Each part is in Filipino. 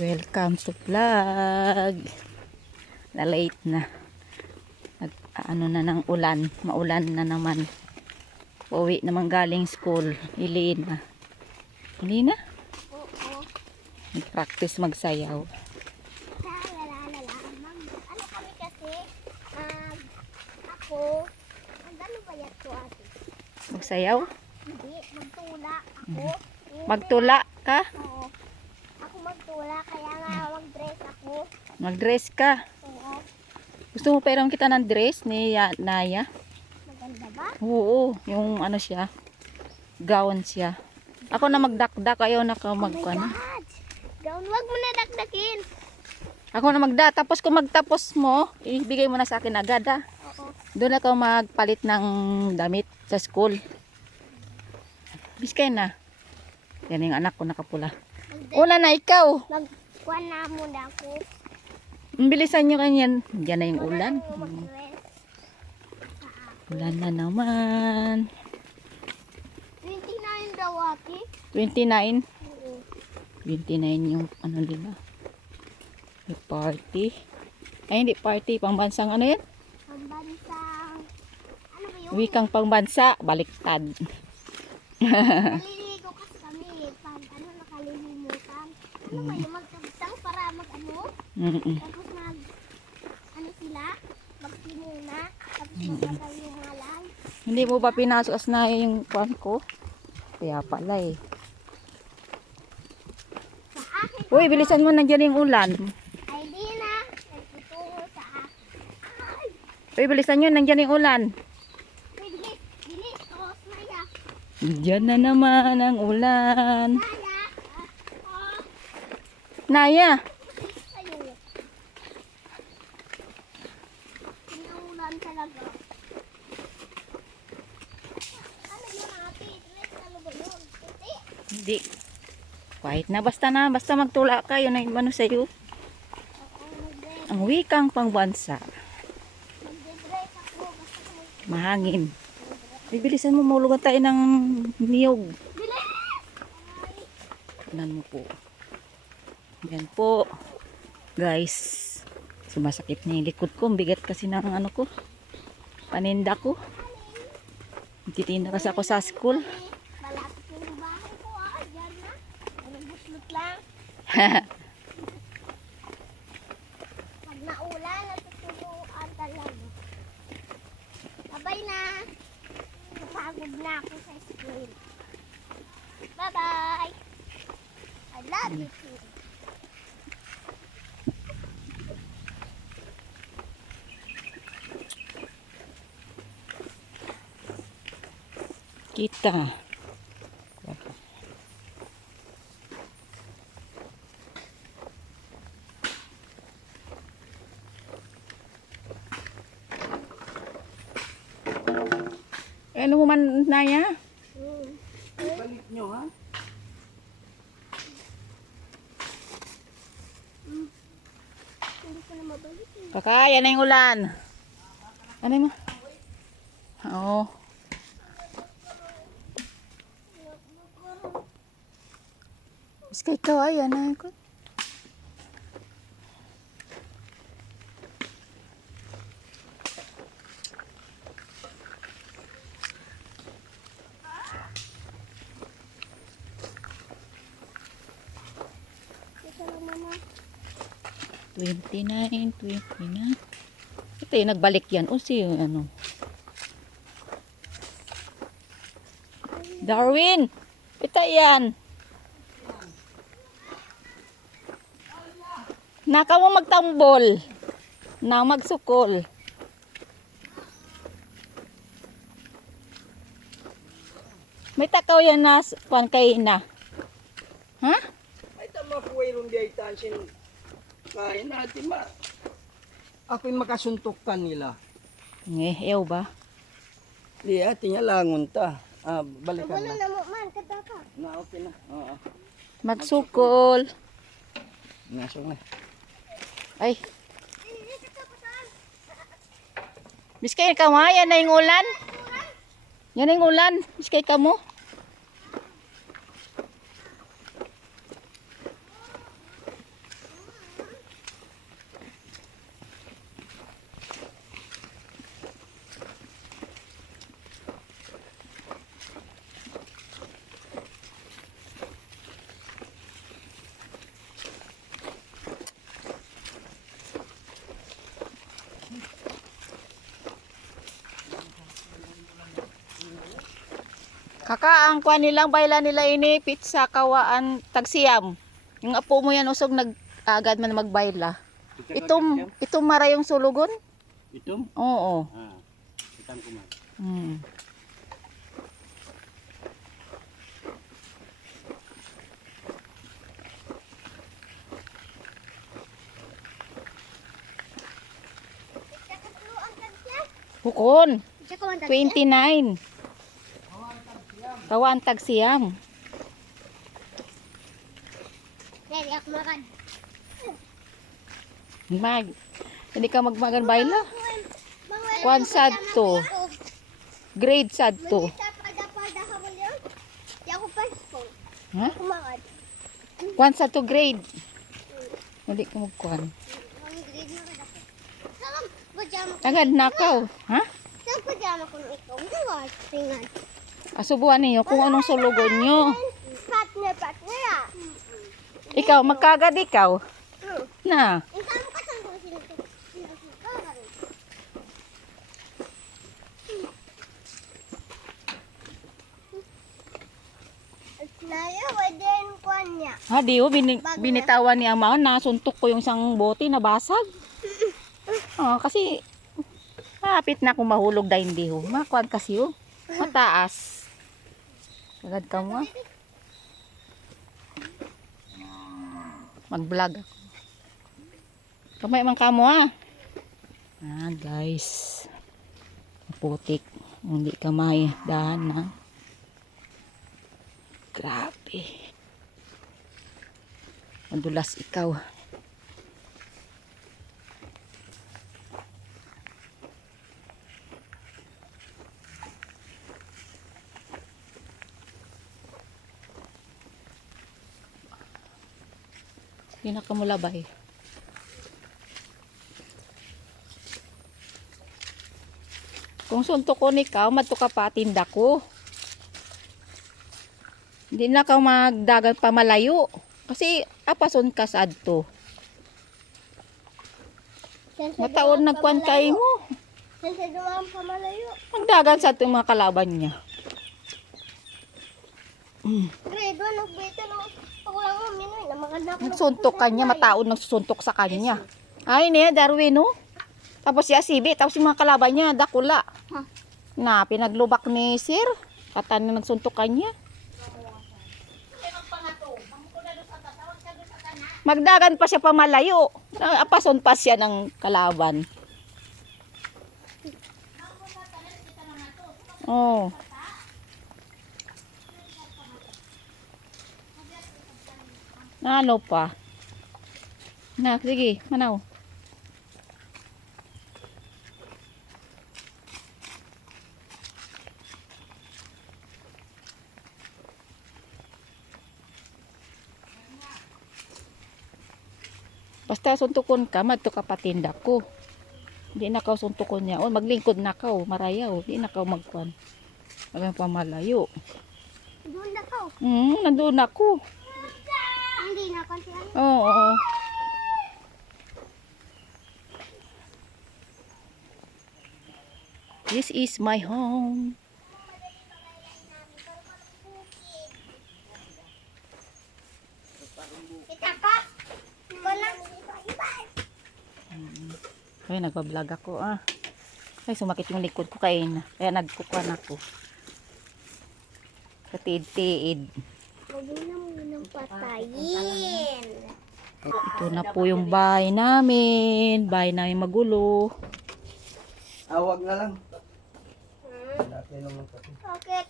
Welcome to vlog. Na late na. Ano na ng ulan. Maulan na naman. Uwi naman galing school. Iliin na. Hindi na? Oo. Nag-practice magsayaw. Ano kami kasi, ako, ano ba yan to ate? Magsayaw? Hindi, magtula ako. Magtula ka? Oo. Ako magtula, kaya nga mag-dress ako. Mag-dress ka? Oo. Gusto mo pairam kita ng dress ni Naya? Maganda ba? Oo, yung ano siya. Gown siya. Ako na magdakdak, ayaw na ka Oh my magkano. God! Gown, wag mo na dakdakin. Ako na tapos kung magtapos mo, ibigay mo na sa akin agad ha. Oo. Doon ako magpalit ng damit sa school. Biskay na. Yan yung anak ko nakapula. Una na ikaw. Magkuhan na muna ako. Bilisan nyo kanyan. Diyan na yung ulan. Ako mag-dress. Ulan na naman. 29 daw ate. 29. Oo. 29 yung ano nila. May party. Ay hindi party. Pangbansang ano yan? Pambansang, ano ba yun? Wikang pangbansa. Baliktad. Naliligo kasi kami. Pag ano, nakalilimutan. Ano ba yung magtabsang para mag-ano? Tapos ano sila? Magsimuna. Tapos maglagay yung halay. Hindi mo ba pinasok na yung kwan ko? Kaya pala eh. Sa akin, Uy, bilisan mo, nandiyan yung ulan. ay di na. Nagtutungo sa akin. Ay! Uy, bilisan nyo, nandiyan yung ulan. Bilis! Bilis! Oh, Maya! Diyan na naman ang ulan. Maya! Oh, Naya, bilis kayo. Pinaulan talaga. Ano yun ate? Dress, ano ba yun? Puti? hindi. Kahit na, basta magtula ka, yun ang ano sa'yo. Oo, mag-dress. Ang wikang pangbansa. Mag-dress ako. Basta ko Mahangin. Bibilisan mo, maulugan tayo ng niyog. bilis! Ay! Tignan mo po. Yan po. Guys, sumasakit na yung likod ko. Ang bigat kasi ng ano ko. Paninda ko. Titinda kasi ako sa school. Malapit na yung bahay ko Diyan na. Nagbuslot lang. Pag naulan, natutuluan talaga. Babay na. Napagod na ako sa school. Bye-bye. I love you too. Kita. Ano mo man, Naya? Balik nyo, ha? Hindi ko na mabalik eh. Kakaya na yung ulan. Ano mo? Oo. Mas kay ikaw ay, ano ko? Ito lang mama. 29. Ito yung nagbalik yan. O si ano? Darwin! Ito yan. Naka mo magtambol. Na magsukol. May takaw yan na kwan kay na. Ha? Ay, tama po ay rumbiay tansin. Kain natin ma. Ako'y makasuntok kanila. Ew ba? Di ati niya langon ta. Balikan Wala na. na mo man. Kata ka. Na, okay na. Oo. Magsukol. Nasok na. Ay. Biskay ka mo, yan na yung ulan. Yan na yung ulan. Biskay ka mo. Kakaang kuha nilang bayla nila ini pizza kawaan tagsiyam. Yung apo mo yan usog agad man magbayla. Itom mara yung sulugon? Itom? Oo. Ah, itam ko man. Hmm. Hukon. 29. Kawaan tagsiyam. Ready ako makan. Hindi ka magmagan bayla. Kwan sad to. Grade sad to. Di ako pasko. Ha? Kumakan. Kwan sad to grade. Hindi ka magkwan. Ang grade na kada ko. Saan pajama ko? Agad nakaw. Ha? Saan pajama ko ng ito? Diba? Tingnan. Asubuan ninyo kung anong sulugon nyo. Partner ah. Ikaw, magkagad ikaw. Na. Ang saan mo kasang kung sino ito? Naya, pwede yung kwan niya. Ha, di oh, binitawan ni ama na suntok ko yung isang bote na basag. Kasi hapit na akong mahulog dahil hindi ho. Makuan kasi ho. Mataas. Agad ka mo. Mag-vlog ako. Kamay man ka mo guys. Putik. Hindi kamay. Dahan na. Grabe. Madulas ikaw. Hindi na ka mo labay. Kung suntukon ikaw, madto ka patinda ko. Hindi na ka magdagan pa malayo. Kasi apason ka sa adto. Mataon nagkuan kay mo. Saan sa dumaan pa malayo? Magdagan sa ating mga kalaban niya. Grade 1, nagbito no. Ako lang mo, Minoy. Namaganda ko. Nagsuntok kanya, mataon nagsusuntok sa kanya. Ay niya, Darwin, no? Tapos si Asibi, tapos yung mga kalaban niya, dakula. Na, pinaglubak ni Sir. Katan na nagsuntok kanya. Magdagan pa siya pamalayo. Apason pa siya ng kalaban. Oh. Ano pa? Na, sige, manaw. Basta suntukon ka, madto ka patinda ko. Hindi na ka suntukon niya. O, maglingkod na ka, marayaw. Hindi na ka magkuhan. Walang pamalayo. Doon na ka. Nandun ako. Hindi na kasi ano. Oo. This is my home. Kita ka? Ikaw na. Ay, nagpa-vlog ako Ay, sumakit yung likod ko kaya nagkukuhan ako. Katiid-tiid. Huwag mo na munang patayin. Ito na po yung bahay namin. Bahay namin magulo. Awag na lang. Natin naman pati. Bakit?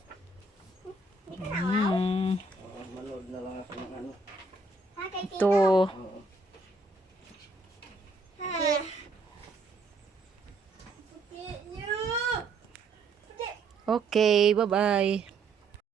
Manood na lang ako ng ano. Ito. Okay, bye-bye.